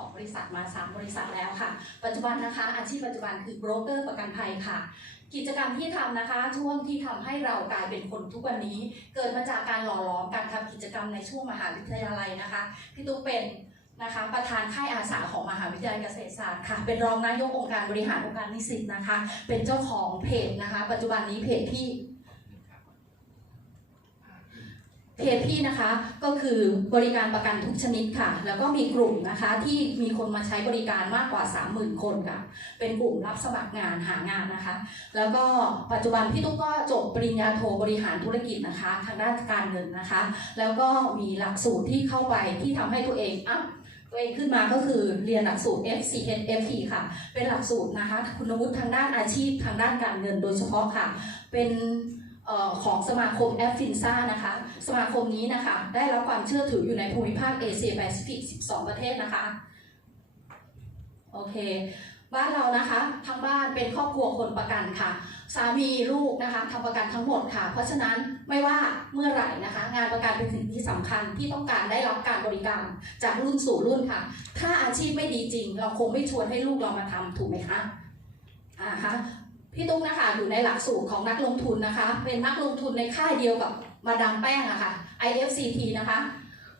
ของบริษัทมา 3 บริษัทแล้วค่ะ ปัจจุบันนะคะอาชีพปัจจุบันคือโบรกเกอร์ประกันภัยค่ะ กิจกรรมที่ทำนะคะ ช่วงที่ทำให้เรากลายเป็นคนทุกวันนี้ เกิดมาจากการหล่อหลอมการทำกิจกรรมในช่วงมหาวิทยาลัยนะคะพี่ตุ๊กเป็นนะคะประธานค่ายอาสาของมหาวิทยาลัยเกษตรศาสตร์ค่ะ เป็นรองนายกองค์การบริหารองค์การนิสิตนะคะ เป็นเจ้าของเพจนะคะ ปัจจุบันนี้เพจที่ เพจพี่นะคะก็คือบริการประกันทุกชนิดค่ะ แล้วก็มีกลุ่มนะคะที่มีคนมาใช้บริการมากกว่า 30,000 คนค่ะ เป็นกลุ่มรับสมัครงานหางานนะคะ แล้วก็ปัจจุบันพี่ตุ๊กก็จบปริญญาโทบริหารธุรกิจนะคะ ทางด้านการเงินนะคะ แล้วก็มีหลักสูตรที่เข้าไปที่ทำให้ตัวเองอะตัวเองขึ้นมาก็คือเรียนหลักสูตร FCHFP ค่ะ เป็นหลักสูตรนะคะ คุณวุฒิทางด้านอาชีพทางด้านการเงินโดยเฉพาะค่ะ เป็น ของสมาคมแอฟฟินซ่านะคะ สมาคมนี้นะคะได้รับความเชื่อถืออยู่ในภูมิภาคเอเชียแปซิฟิก 12 ประเทศนะคะ โอเค บ้านเรานะคะทั้งบ้านเป็นครอบครัวคนประกันค่ะ สามีลูกนะคะทำประกันทั้งหมดค่ะ เพราะฉะนั้นไม่ว่าเมื่อไหร่นะคะ งานประกันเป็นสิ่งที่สำคัญที่ต้องการได้รับการบริการจากรุ่นสู่รุ่นค่ะ ถ้าอาชีพไม่ดีจริง เราคงไม่ชวนให้ลูกเรามาทำถูกไหมคะอ่าฮะ พี่ตุ้งนะคะอยู่ในหลักสูตรของนักลงทุนนะคะ เป็นนักลงทุนในค่ายเดียวกับมาดามแป้งอะค่ะ IFCT นะคะ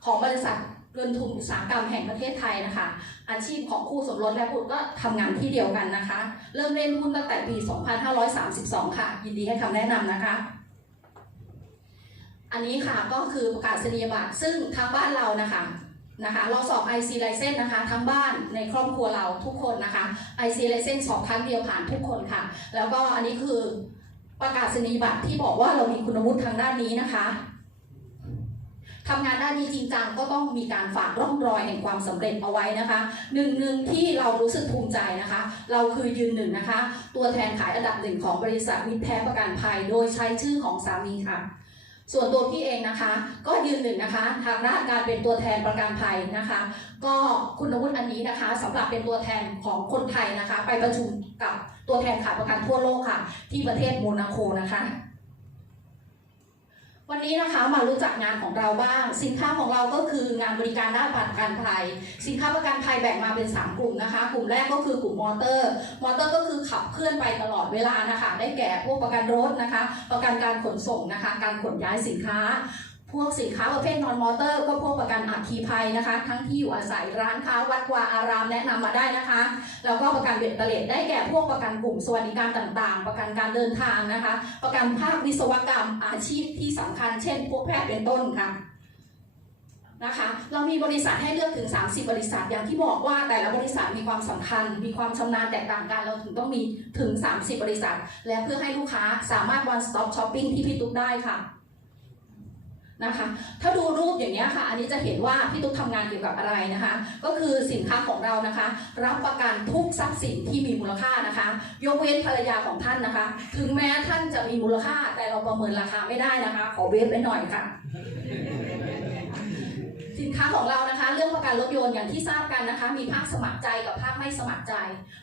ของบริษัทเงินทุนอุตสาหกรรมแห่งประเทศไทยนะคะ อาชีพของคู่สมรสและบุตรก็ทำงานที่เดียวกันนะคะ เริ่มเล่นหุ้นตั้งแต่ปี 2532 ค่ะ ยินดีให้คำแนะนำนะคะ อันนี้ค่ะก็คือประกาศนียบัตรซึ่งทางบ้านเรานะคะ นะคะเราสอบ IC license นะคะทั้งบ้านในครอบครัวเราทุกคนนะคะ IC license สอบครั้งเดียวผ่านทุกคนค่ะ แล้วก็อันนี้คือประกาศนียบัตรที่บอกว่าเรามีคุณวุฒิทางด้านนี้นะคะทำงานด้านนี้จริงจังก็ต้องมีการฝากร่องรอยแห่งความสำเร็จเอาไว้นะคะ หนึ่งหนึ่งที่เรารู้สึกภูมิใจนะคะ เราคือยืนหนึ่งนะคะ ตัวแทนขายอันดับหนึ่งของบริษัทมิตรแท้ประกันภัย โดยใช้ชื่อของสามีค่ะ ส่วนตัวพี่เองนะคะ ก็ยืนหนึ่งนะคะ ทางด้านการเป็นตัวแทนประกันภัยนะคะ ก็คุณวุฒิอันนี้นะคะสำหรับเป็นตัวแทนของคนไทยนะคะ ไปประชุมกับตัวแทนขายประกันทั่วโลกค่ะ ที่ประเทศโมนาโคนะคะ วันนี้นะคะมารู้จักงานของเราบ้าง สินค้าของเราก็คืองานบริการด้านประกันภัย สินค้าประกันภัยแบ่งมาเป็น 3 กลุ่มนะคะ กลุ่มแรกก็คือกลุ่มมอเตอร์ มอเตอร์ก็คือขับเคลื่อนไปตลอดเวลานะคะ ได้แก่พวกประกันรถนะคะ ประกันการขนส่งนะคะ การขนย้ายสินค้า พวกสินค้าประเภทนอนมอเตอร์ก็พวกประกันอัคคีภัยนะคะ ทั้งที่อยู่อาศัยร้านค้าวัดวาอารามแนะนำมาได้นะคะ แล้วก็ประกันเบ็ดเตล็ดได้แก่พวกประกันกลุ่มสวัสดิการต่างๆ ประกันการเดินทางนะคะ ประกันภาควิศวกรรมอาชีพที่สำคัญเช่น พวกแพทย์เป็นต้นค่ะนะคะเรามีบริษัทให้เลือกถึง 30 บริษัทอย่างที่บอกว่าแต่ละบริษัทมีความสำคัญ มีความชำนาญแตกต่างกันเราถึงต้องมีถึง 30 บริษัท และเพื่อให้ลูกค้าสามารถ one stop shopping ที่พี่ตุ๊กได้ค่ะ นะคะ ถ้าดูรูปอย่างนี้ค่ะ อันนี้จะเห็นว่าพี่ตุ๊กทำงานเกี่ยวกับอะไรนะคะ ก็คือสินค้าของเรานะคะ รับประกันทุกทรัพย์สินที่มีมูลค่านะคะ ยกเว้นภรรยาของท่านนะคะ ถึงแม้ท่านจะมีมูลค่าแต่เราประเมินราคาไม่ได้นะคะ ขอเวฟไว้หน่อยค่ะ ค้าของเรานะคะ เรื่องประกันรถยนต์อย่างที่ทราบกันนะคะ มีภาคสมัครใจกับภาคไม่สมัครใจ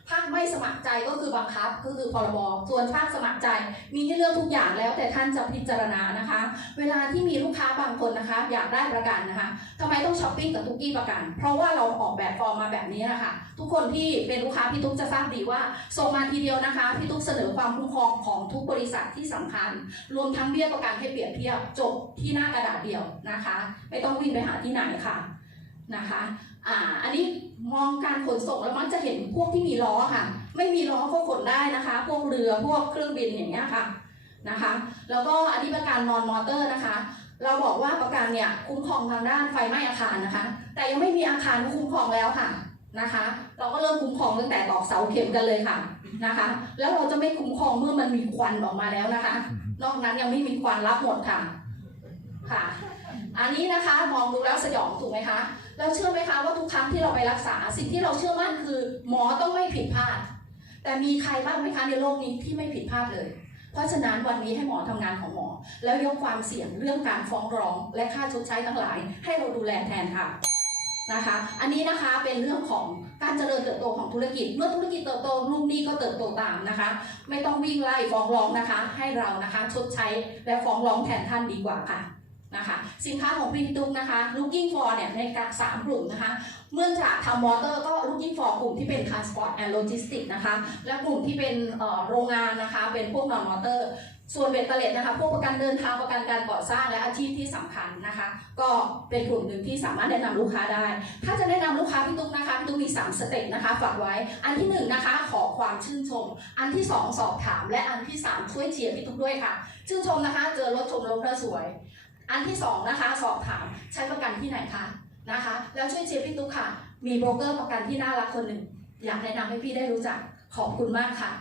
ภาคไม่สมัครใจก็คือบังคับก็คือพรบส่วนภาคสมัครใจ มีให้เลือกทุกอย่างแล้วแต่ท่านจะพิจารณานะคะ เวลาที่มีลูกค้าบางคนนะคะ อยากได้ประกันนะคะทำไมต้องช้อปปิ้งกับทุกกี้ประกัน เพราะว่าเราออกแบบฟอร์มมาแบบนี้นะคะทุกคนที่เป็นลูกค้าพี่ตุ๊กจะทราบดีว่าส่งมาทีเดียวนะคะพี่ตุ๊กเสนอความคุ้มครองของทุกบริษัทที่สำคัญ รวมทั้งเบี้ยประกันให้เปรียบเทียบจบที่หน้ากระดาษเดียวนะคะ ไม่ต้องวิ่งไปหาที่ไหนค่ะนะคะอ่าอันนี้มองการขนส่งแล้วมักจะเห็นพวกที่มีล้อค่ะ ไม่มีล้อก็ขนได้นะคะ พวกเรือพวกเครื่องบินอย่างเงี้ยค่ะนะคะ แล้วก็อันนี้ประกันนอนมอเตอร์นะคะ เราบอกว่าประกันเนี่ยคุ้มครองทางด้านไฟไหม้อาคารนะคะ แต่ยังไม่มีอาคารก็คุ้มครองแล้วค่ะนะคะ เราก็เริ่มคุ้มครองตั้งแต่ตอกเสาเข็มกันเลยค่ะนะคะ แล้วเราจะไม่คุ้มครองเมื่อมันมีควันออกมาแล้วนะคะ นอกนั้นยังไม่มีควันรับหมดค่ะ ค่ะ อันนี้นะคะมองดูแล้วสยองถูกไหมคะแล้วเชื่อไหมคะว่าทุกครั้งที่เราไปรักษาสิ่งที่เราเชื่อมั่นคือ หมอต้องไม่ผิดพลาด แต่มีใครบ้างไหมคะในโลกนี้ที่ไม่ผิดพลาดเลย เพราะฉะนั้นวันนี้ให้หมอทำงานของหมอ แล้วยกความเสี่ยงเรื่องการฟ้องร้อง และค่าชดใช้ทั้งหลาย ให้เราดูแลแทนค่ะนะคะ อันนี้นะคะเป็นเรื่องของการเจริญเติบโตของธุรกิจ เมื่อธุรกิจเติบโตลูกหนี้ก็เติบโตตามนะคะ ไม่ต้องวิ่งไล่ฟ้องร้องนะคะ ให้เรานะคะ ชดใช้และฟ้องร้องแทนท่านดีกว่าค่ะ นะคะ สินค้าของพี่ตุ๊กนะคะ looking for เนี่ยในการสามกลุ่มนะคะ เมื่อจากทำมอเตอร์ก็ looking for กลุ่มที่เป็น transport and logistics นะคะ และกลุ่มที่เป็นโรงงานนะคะ เป็นพวก non motor ส่วนเบตเตอร์เลตนะคะ พวกประกันเดินทางประกันการก่อสร้างและอาชีพที่สำคัญนะคะ ก็เป็นกลุ่มหนึ่งที่สามารถแนะนำลูกค้าได้ ถ้าจะแนะนำลูกค้าพี่ตุ๊กนะคะพี่ตุ๊กมี3สเต็ปนะคะฝากไว้ อันที่หนึ่งนะคะขอความชื่นชม อันที่สองสอบถาม และอันที่สามช่วยเชียร์พี่ตุ๊กด้วยค่ะ ชื่นชมนะคะ เจอรถชมรถแล้วสวย อันที่สองนะคะสอบถามใช้ประกันที่ไหนคะนะคะ แล้วช่วยเชียร์พี่ตุ๊กค่ะ มีโบรกเกอร์ประกันที่น่ารักคนหนึ่งอยากแนะนำให้พี่ได้รู้จักขอบคุณมากค่ะ